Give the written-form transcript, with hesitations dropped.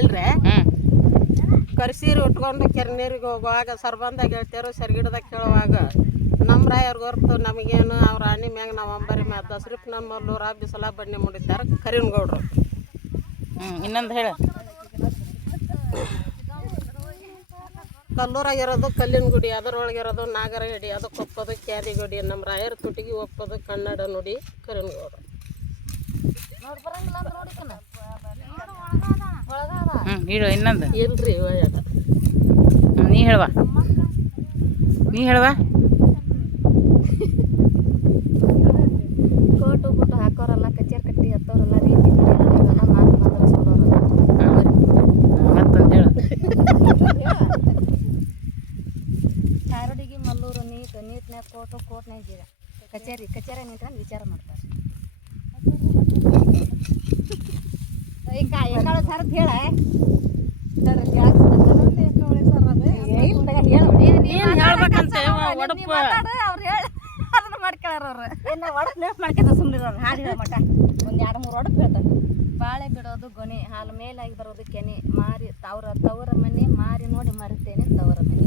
ಹೇಳ್ರೆ ಕರ್ಸೀರಿ ಉಟ್ಕೊಂಡು ಕೆರೆ ಹೋಗುವಾಗ ಸರ್ಬಂದಾಗ ಹೇಳ್ತಾರೋ ಸರಿಗಿಡದಾಗ ಕೇಳುವಾಗ ನಮ್ಮ ರಾಯರ್ಗೆ ಹೊರತು ನಮಗೇನು ಅವ್ರ ಆಣಿ ಮ್ಯಾಗ ನಾವು ಅಂಬರಿ ಮ್ಯಾಗ ದಸರಿಪ್ ನಮ್ಮಲ್ಲೂರ ಬಿಸಲ ಬಣ್ಣೆ ಮುಡಿದ್ದಾರೆ ಕರಿನಗೌಡ್ರು. ಇನ್ನೊಂದು ಹೇಳ. ಕಲ್ಲೂರಾಗಿರೋದು ಕಲ್ಲಿನ ಗುಡಿ, ಅದರೊಳಗಿರೋದು ನಾಗರ ಗಡಿ, ಅದಕ್ಕೆ ಒಪ್ಪೋದು ಕ್ಯಾದಿ ಗುಡಿ, ನಮ್ಮ ರಾಯರ ತುಟಿಗೆ ಒಪ್ಪೋದು ಕನ್ನಡ ನುಡಿ ಕರಿನಗೌಡ್ರು. ಹೇಳು ಇನ್ನೊಂದು. ಇಲ್ರಿ ಒಳ್ಳೆಯದ ನೀ ಹೇಳುವ ಕೋಟು ಬುಟ್ಟು ಹಾಕೋರಲ್ಲ, ಕಚೇರಿ ಕಟ್ಟಿ ಹತ್ತೋರಲ್ಲ, ರೀತಿ ಮಾತು ಮಾತ್ರ ಸೋಲೋರಲ್ಲ. ಮತ್ತೊಂದು ಹೇಳು. ಕಾರಡಿಗೆ ಮಲ್ಲೂರು ನೀಟ್ನ್ಯಾಗ ಕೋಟ್ನ್ಯಾಗ ಜೀರ ಕಚೇರಿ ನಿಂತ್ಕೊಂಡು ವಿಚಾರ ಮಾಡ್ತಾರೆ. ಎಕ್ಕಾಳು ಸರ್ದು ಹೇಳ ಅವ್ರು ಹೇಳ ಅದನ್ನ ಮಾಡ್ಕೊಳಾರ ಅವ್ರು ಏನು ಒಡಪ್ ನೆನಪು ಮಾಡ್ಕೊತ ಸುಮ್ಮನಿರೋರು. ಹಾಡು ಹೇಳೋ ಮಟ ಒಂದು 2-3 ಒಡಪ್ ಹೇಳ್ತಾರೆ. ಬಾಳೆ ಬಿಡೋದು ಗೊನೆ, ಹಾಲು ಮೇಲಾಗಿ ಬರೋದು ಕೆನೆ, ಮಾರಿ ತವರ ಮನೆ ಮಾರಿ ನೋಡಿ ಮರಿತೇನೆ ತವರ ಮನೆ.